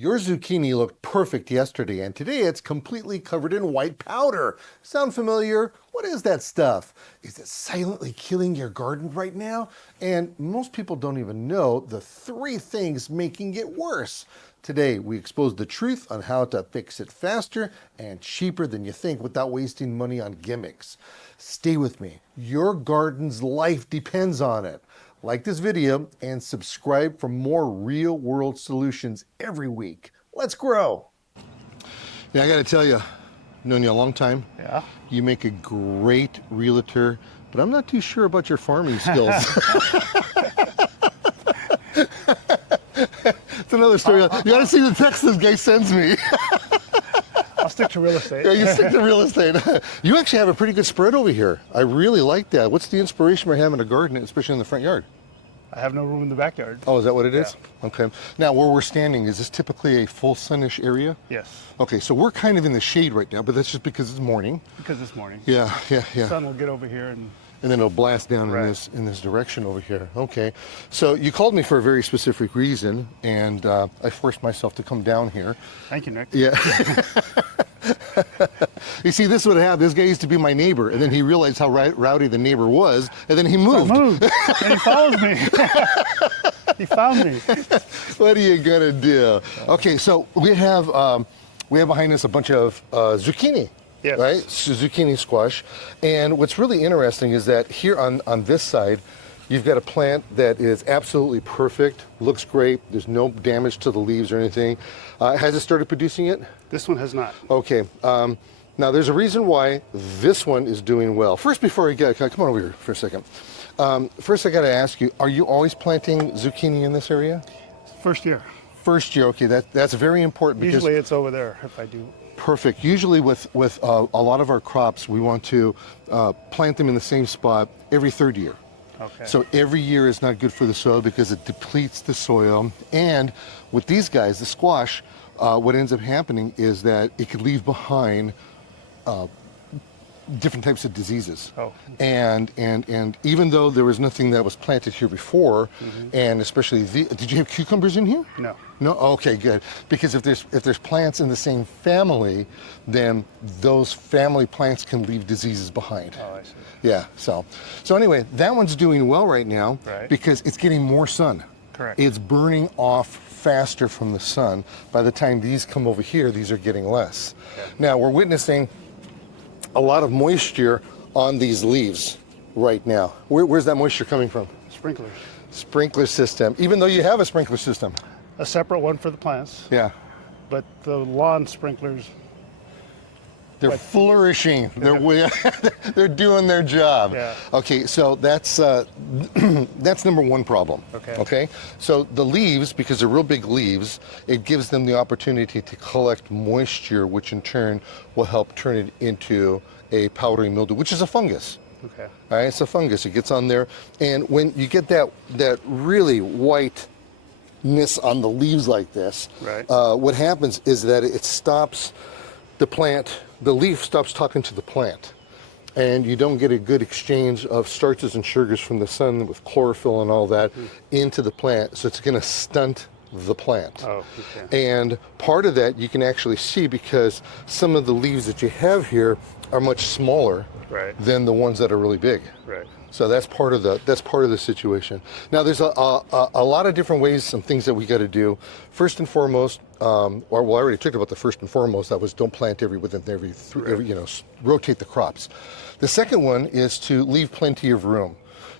Your zucchini looked perfect yesterday, and today it's completely covered in white powder. Sound familiar? What is that stuff? Is it silently killing your garden right now? And most people don't even know the 3 things making it worse. Today, we expose the truth on how to fix it faster and cheaper than you think without wasting money on gimmicks. Stay with me. Your garden's life depends on it. Like this video and subscribe for more real-world solutions every week. Let's grow. Yeah, I got to tell you, I've known you a long time. Yeah. You make a great realtor, but I'm not too sure about your farming skills. It's another story. You got to see the text this guy sends me. I'll stick to real estate. Yeah, you stick to real estate. You actually have a pretty good spread over here. I really like that. What's the inspiration for having a garden, especially in the front yard? I have no room in the backyard. Oh, is that what it is? Yeah. Okay. Now, where we're standing, is this typically a full sunish area? Yes. Okay, so we're kind of in the shade right now, but that's just because it's morning. Because it's morning. Yeah. The sun will get over here and And then it'll blast down Right. in this direction over here. Okay. So you called me for a very specific reason, and I forced myself to come down here. Thank you, Nick. Yeah. You see, this would have happened. This guy used to be my neighbor, and then he realized how rowdy the neighbor was, and then he moved. I moved, and he follows me. He found me. What are you gonna do? Okay, so we have behind us a bunch of zucchini. Yes. Right? Zucchini squash. And what's really interesting is that here on this side, you've got a plant that is absolutely perfect, looks great, there's no damage to the leaves or anything. Has it started producing it? This one has not. Okay. Now there's a reason why this one is doing well. First, before I get, come on over here for a second. First, I got to ask you, are you always planting zucchini in this area? First year. First year, okay, that's very important. Because Usually it's over there if I do. perfect. Usually with a lot of our crops, we want to plant them in the same spot every 3rd year. Okay. So every year is not good for the soil because it depletes the soil. And with these guys, the squash, what ends up happening is that it could leave behind different types of diseases. Oh. And even though there was nothing that was planted here before, and especially did you have cucumbers in here? No. No. Okay, good. Because if there's plants in the same family, then those family plants can leave diseases behind. Oh, I see. Yeah. So anyway, that one's doing well right now Right. because it's getting more sun. Correct. It's burning off faster from the sun. By the time these come over here, these are getting less. Okay. Now we're witnessing a lot of moisture on these leaves right now. Where's that moisture coming from? Sprinklers. Sprinkler system, even though you have a sprinkler system. A separate one for the plants, Yeah. but the lawn sprinklers. They're flourishing. They're doing their job. Yeah. Okay, so that's number one problem. Okay. Okay. So the leaves, because they're real big leaves, it gives them the opportunity to collect moisture, which in turn will help turn it into a powdery mildew, which is a fungus. Okay. All right, it's a fungus. It gets on there, and when you get that really whiteness on the leaves like this, Right. what happens is that it stops the plant. The leaf stops talking to the plant, and you don't get a good exchange of starches and sugars from the sun with chlorophyll and all that into the plant. So it's going to stunt the plant. Oh, okay. And part of that you can actually see because some of the leaves that you have here are much smaller Right. than the ones that are really big. Right. So that's part of the situation. Now there's a lot of different ways, some things that we got to do. First and foremost, I already talked about the first and foremost. That was don't plant every rotate the crops. The second one is to leave plenty of room,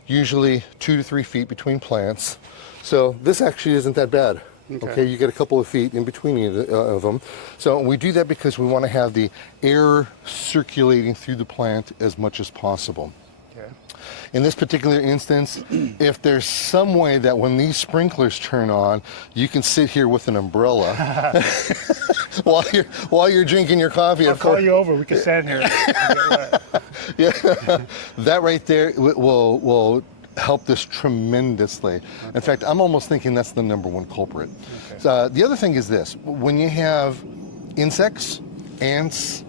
usually 2 to 3 feet between plants. So this actually isn't that bad. Okay, you get a couple of feet in between of them. So we do that because we want to have the air circulating through the plant as much as possible. Okay. In this particular instance, if there's some way that when these sprinklers turn on, you can sit here with an umbrella while you're drinking your coffee. I'll call you over. We can stand here. Yeah, that right there will help this tremendously. Okay. In fact, I'm almost thinking that's the number one culprit. Okay. The other thing is this: when you have insects, ants,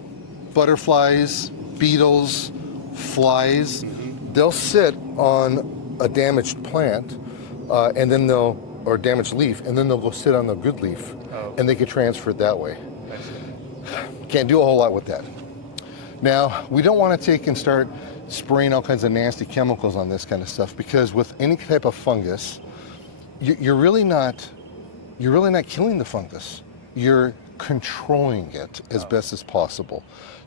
butterflies, beetles, flies, they'll sit on a damaged plant, or damaged leaf, and then they'll go sit on the good leaf. Oh, and they can transfer it that way. I see. Can't do a whole lot with that. Now, we don't want to take and start spraying all kinds of nasty chemicals on this kind of stuff, because with any type of fungus, you're really not killing the fungus. You're controlling it as best as possible.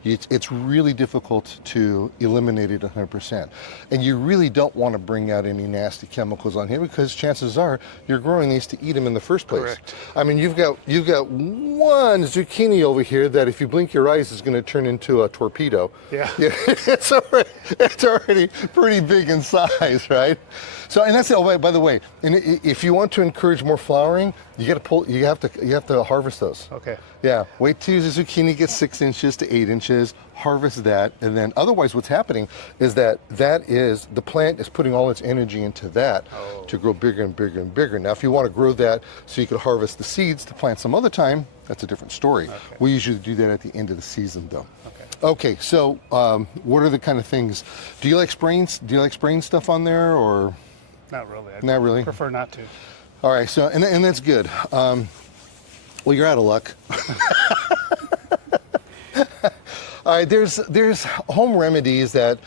It's really difficult to eliminate it 100%. And you really don't want to bring out any nasty chemicals on here, because chances are you're growing these to eat them in the first place. Correct. I mean, you've got one zucchini over here that if you blink your eyes is going to turn into a torpedo. Yeah. It's already pretty big in size, right? So, and that's it. Oh, by the way, and if you want to encourage more flowering, you have to harvest those. Okay. Yeah, wait till the zucchini gets 6 inches to 8 inches, harvest that, and then otherwise what's happening is that the plant is putting all its energy into that to grow bigger and bigger and bigger. Now, if you want to grow that so you could harvest the seeds to plant some other time, that's a different story. Okay. We usually do that at the end of the season, though. Okay. Okay, so what are the kind of things? Do you like spraying stuff on there, or? Not really. Not really? Prefer not to. All right, so, and that's good. Well, you're out of luck. All right, there's home remedies that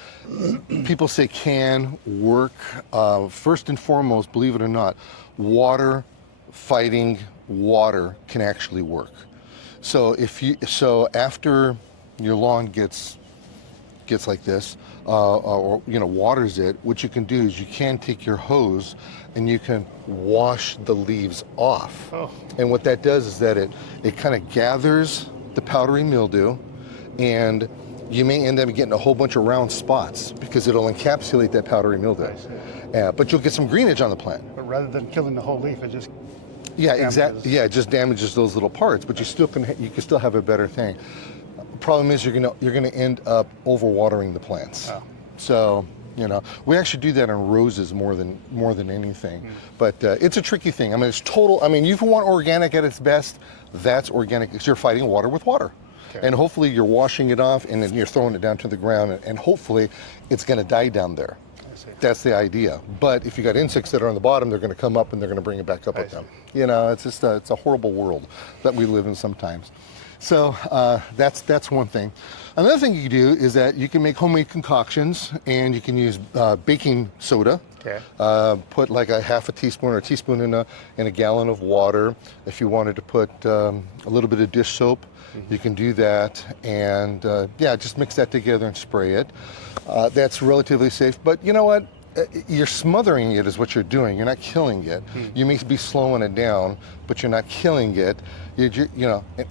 people say can work. First and foremost, believe it or not, fighting water can actually work. So after your lawn gets like this, or waters it, what you can do is you can take your hose and you can wash the leaves off. Oh. And what that does is that it kind of gathers the powdery mildew, and you may end up getting a whole bunch of round spots because it'll encapsulate that powdery mildew. I see. But you'll get some greenage on the plant. But rather than killing the whole leaf, it just Yeah, damages. exactly. Yeah, it just damages those little parts, but you can still have a better thing. Problem is you're gonna end up overwatering the plants. Oh. So we actually do that on roses more than anything. But it's a tricky thing. I mean, it's total. I mean, you want organic at its best. That's organic because you're fighting water with water. Okay. And hopefully you're washing it off and then you're throwing it down to the ground, and hopefully it's going to die down there. I see. That's the idea. But if you got insects that are on the bottom, they're going to come up and they're going to bring it back up with them. It's just it's a horrible world that we live in sometimes. So that's one thing. Another thing you can do is that you can make homemade concoctions, and you can use baking soda. Okay. Put like a half a teaspoon or a teaspoon in a gallon of water. If you wanted to put a little bit of dish soap, you can do that, and just mix that together and spray it. That's relatively safe, but you know what? You're smothering it is what you're doing. You're not killing it. You may be slowing it down, but you're not killing it.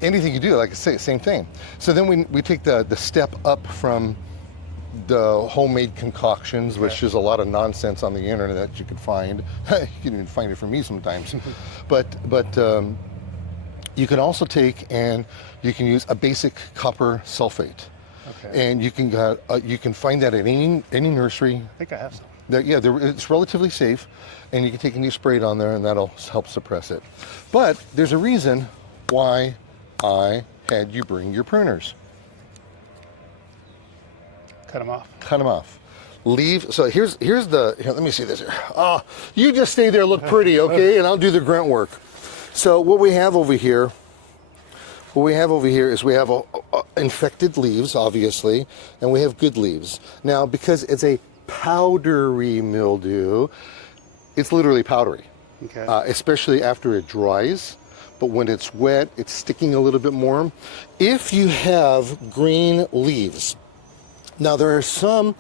Anything you do, like I say, same thing. So then we take the step up from the homemade concoctions, which is a lot of nonsense on the internet that you can find. You can even find it from me sometimes. but you can also take and you can use a basic copper sulfate. Okay. And you can find that at any nursery. I think I have some. It's relatively safe, and you can take and you spray it on there, and that'll help suppress it. But there's a reason why I had you bring your pruners. Cut them off. Cut them off. So here's let me see this here. You just stay there, look pretty, okay? And I'll do the grunt work. So what we have over here is we have infected leaves, obviously, and we have good leaves. Now, because it's a powdery mildew, it's literally powdery, Okay. especially after it dries. But when it's wet, it's sticking a little bit more. If you have green leaves, now there are some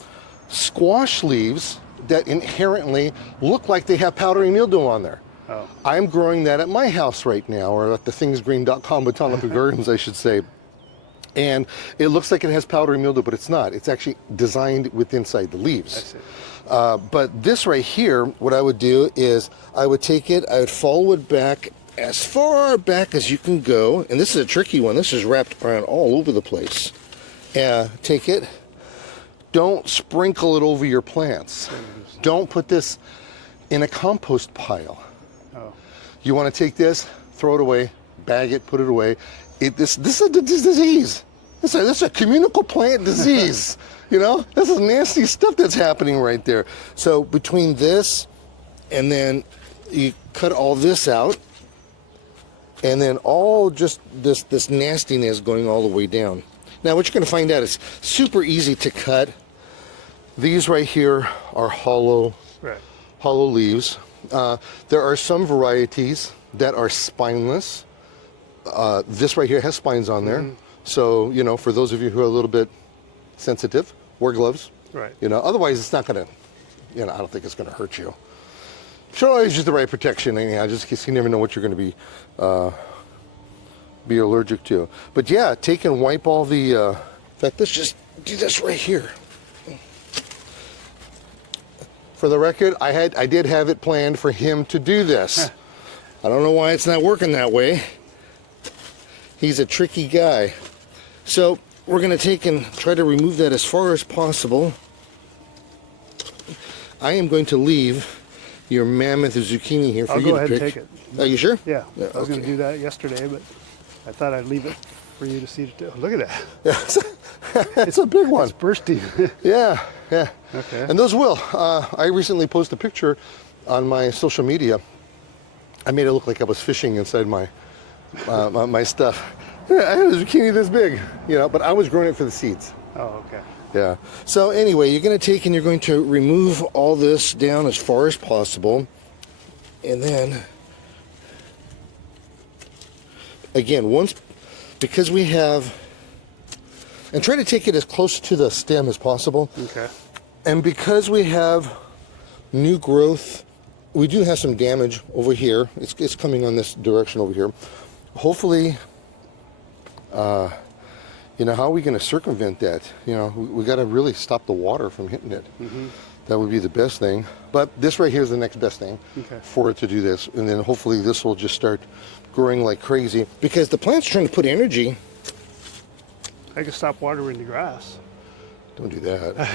squash leaves that inherently look like they have powdery mildew on there. Oh. I'm growing that at my house right now, or at the thingsgreen.com botanical gardens, I should say. And it looks like it has powdery mildew, but it's not. It's actually designed with inside the leaves. But this right here, what I would do is I would take it, I would follow it back as far back as you can go. And this is a tricky one. This is wrapped around all over the place. Take it. Don't sprinkle it over your plants. Don't put this in a compost pile. Oh. You want to take this, throw it away, bag it, put it away. This is a disease. This is a communicable plant disease. This is nasty stuff that's happening right there. So between this and then you cut all this out, And then all just this nastiness going all the way down. Now what you're going to find out is super easy to cut. These right here are hollow leaves. There are some varieties that are spineless. This right here has spines on there. So, you know, for those of you who are a little bit sensitive, wear gloves. Right. You know, otherwise it's not going to, you know, I don't think it's going to hurt you. Should always use the right protection, anyhow, just in case you never know what you're going to be allergic to. But yeah, take and wipe all the, in fact, let's just do this right here. For the record, I did have it planned for him to do this. I don't know why it's not working that way. He's a tricky guy. So we're going to take and try to remove that as far as possible. I am going to leave your mammoth zucchini here for I'll you go to ahead pick. and take it. Are you sure? Yeah, I was going okay. to do that yesterday, but I thought I'd leave it for you to see it too. Look at that. It's a big one. It's bursting. Yeah, yeah. Okay. And those will. I recently posted a picture on my social media. I made it look like I was fishing inside my my stuff. Yeah, I had a zucchini this big, you know, but I was growing it for the seeds. Oh, okay. Yeah. So anyway, you're going to take and you're going to remove all this down as far as possible. And then, again, because we have, and try to take it as close to the stem as possible. Okay. And because we have new growth, we do have some damage over here. It's coming on this direction over here. Hopefully, you know, how are we going to circumvent that? You know, we got to really stop the water from hitting it. That would be the best thing. But this right here is the next best thing for it to do this. And then hopefully this will just start growing like crazy. Because the plant's trying to put energy. I can stop watering the grass. Don't do that.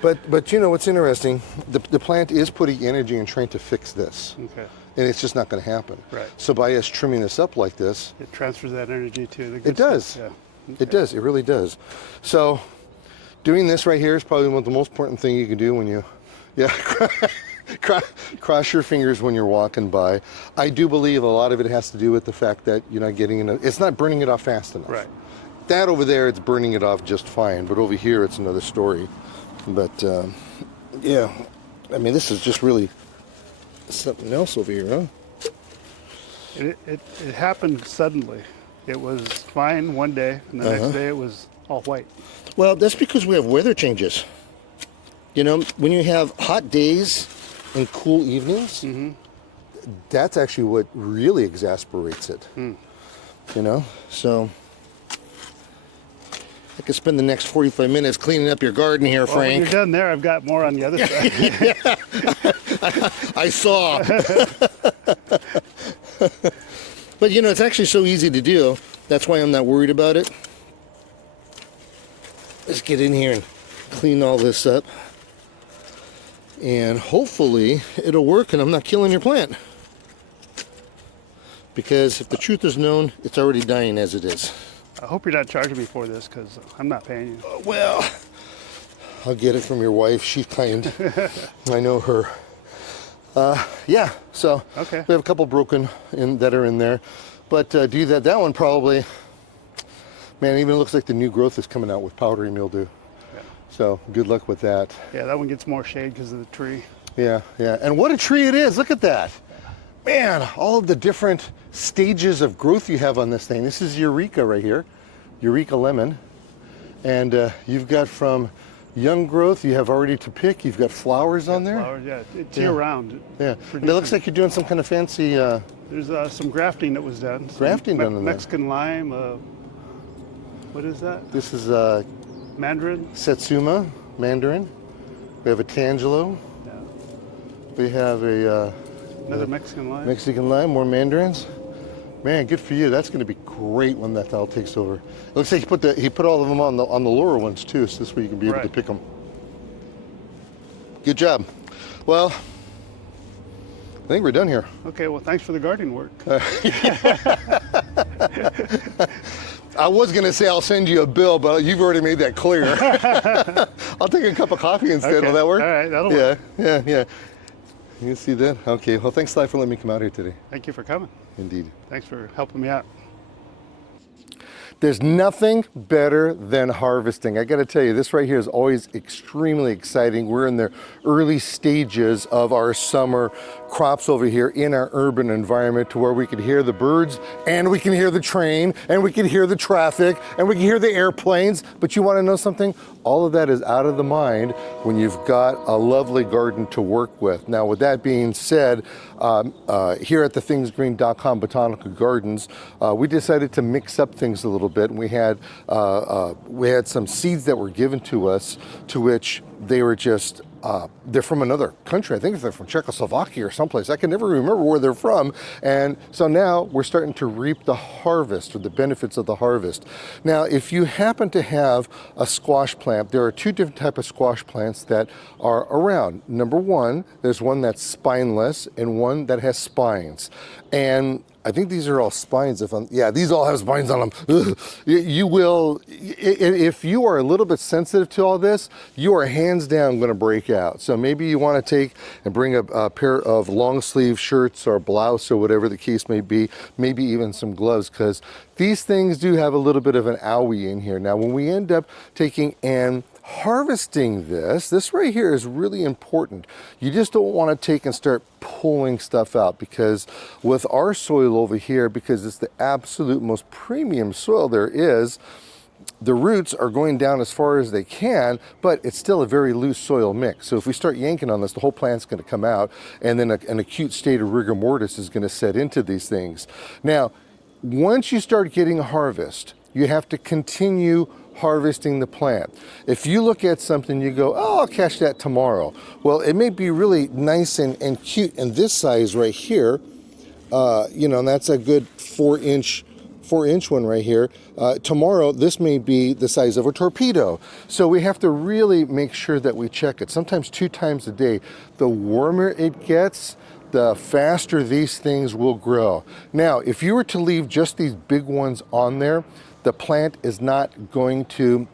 But you know what's interesting? The plant is putting energy and trying to fix this. Okay. And it's just not going to happen. Right. So by us trimming this up like this, It transfers that energy to the good it does. stuff. Yeah. It does. It really does. So doing this right here is probably one of the most important thing you can do when you, cross your fingers when you're walking by. I do believe a lot of it has to do with the fact that you're not getting enough. It's not burning it off fast enough. Right. That over there, it's burning it off just fine. But over here, it's another story. But yeah, I mean, this is just really something else over here, huh? It happened suddenly. It was fine one day, and the next day it was all white. Well, that's because we have weather changes. You know, when you have hot days and cool evenings, that's actually what really exasperates it. You know, so I could spend the next 45 minutes cleaning up your garden here, Well, when Frank. you're done there, I've got more on the other side. I saw. But you know, it's actually so easy to do. That's why I'm not worried about it. Let's get in here and clean all this up. And hopefully it'll work and I'm not killing your plant. Because if the truth is known, it's already dying as it is. I hope you're not charging me for this, because I'm not paying you. Well, I'll get it from your wife. She's kind. I know her. Yeah, so Okay. we have a couple broken that are in there. But do that. That one probably, man, it even looks like the new growth is coming out with powdery mildew. Yeah. So good luck with that. Yeah, that one gets more shade because of the tree. Yeah, yeah. And what a tree it is. Look at that. Man, all of the different stages of growth you have on this thing. This is Eureka right here. Eureka lemon. And you've got from young growth, you have already to pick. You've got flowers on there. Flowers, yeah, it's year round. Yeah. And it looks like you're doing some kind of fancy There's some grafting that was done. Some Grafting done in there. Mexican lime. What is that? This is Mandarin. Satsuma, mandarin. We have a Tangelo. Yeah. We have a Another Mexican lime. Mexican lime, more mandarins. Man, good for you. That's going to be great when that all takes over. It looks like he put all of them on the lower ones too, so this way you can be able to Right. pick them. Good job. Well, I think we're done here. Okay, well, thanks for the gardening work. I was going to say I'll send you a bill, but you've already made that clear. I'll take a cup of coffee instead. Okay. Will that work? All right, that'll yeah, work. Yeah, yeah. You see that? Okay, well, thanks a lot for letting me come out here today. Thank you for coming. Indeed. Thanks for helping me out. There's nothing better than harvesting. I got to tell you, this right here is always extremely exciting. We're in the early stages of our summer crops over here in our urban environment, to where we can hear the birds, and we can hear the train, and we can hear the traffic, and we can hear the airplanes. But you want to know something? All of that is out of the mind when you've got a lovely garden to work with. Now, with that being said, here at the thingsgreen.com Botanical Gardens, we decided to mix up things a little bit. And we had some seeds that were given to us, to which they were just they're from another country. I think they're from Czechoslovakia or someplace. I can never remember where they're from. And so now we're starting to reap the harvest, or the benefits of the harvest. Now, if you happen to have a squash plant, there are two different types of squash plants that are around. Number one, there's one that's spineless and one that has spines. And I think these are all spines. Yeah, these all have spines on them. Ugh. You will, if you are a little bit sensitive to all this, you are hands down going to break out. So maybe you want to take and bring a pair of long sleeve shirts or blouse or whatever the case may be, maybe even some gloves, because these things do have a little bit of an owie in here. Now, when we end up taking and harvesting this right here is really important. You just don't want to take and start pulling stuff out, because with our soil over here, because it's the absolute most premium soil there is, the roots are going down as far as they can, but it's still a very loose soil mix. So if we start yanking on this, the whole plant's going to come out, and then an acute state of rigor mortis is going to set into these things. Now, once you start getting a harvest, you have to continue harvesting the plant. If you look at something, you go, oh, I'll catch that tomorrow. Well, it may be really nice and cute in this size right here, and that's a good 4-inch one right here. Tomorrow, this may be the size of a torpedo. So we have to really make sure that we check it. Sometimes 2 times a day. The warmer it gets, the faster these things will grow. Now, if you were to leave just these big ones on there, the plant is not going to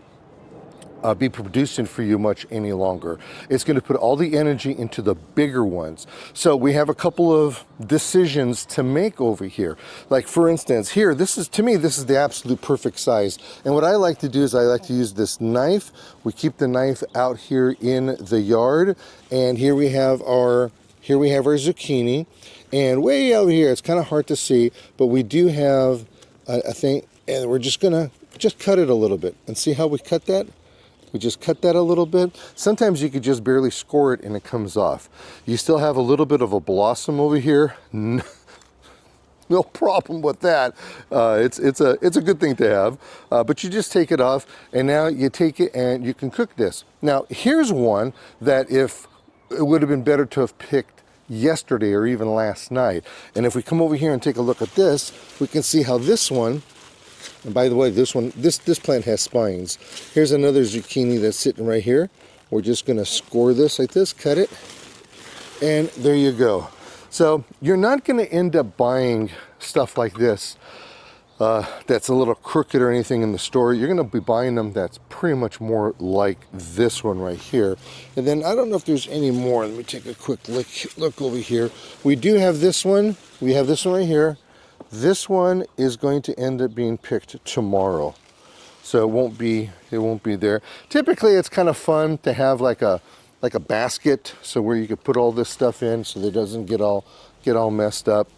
be producing for you much any longer. It's going to put all the energy into the bigger ones. So we have a couple of decisions to make over here. Like, for instance, here, to me, this is the absolute perfect size. And what I like to do is I like to use this knife. We keep the knife out here in the yard. And here we have our zucchini. And way out here, it's kind of hard to see, but we do have a thing, and we're just gonna cut it a little bit. And see how we cut that? We just cut that a little bit. Sometimes you could just barely score it and it comes off. You still have a little bit of a blossom over here. No problem with that. It's a good thing to have, but you just take it off, and now you take it and you can cook this. Now, here's one that if it would have been better to have picked yesterday or even last night. And if we come over here and take a look at this, we can see how this one, and by the way, this plant has spines. Here's another zucchini that's sitting right here. We're just gonna score this like this, cut it, and there you go. So you're not gonna end up buying stuff like this that's a little crooked or anything in the store. You're gonna be buying them that's pretty much more like this one right here. And then I don't know if there's any more. Let me take a quick look over here. We do have this one. We have this one right here. This one is going to end up being picked tomorrow. So it won't be there. Typically it's kind of fun to have like a basket, so where you could put all this stuff in so that it doesn't get all messed up.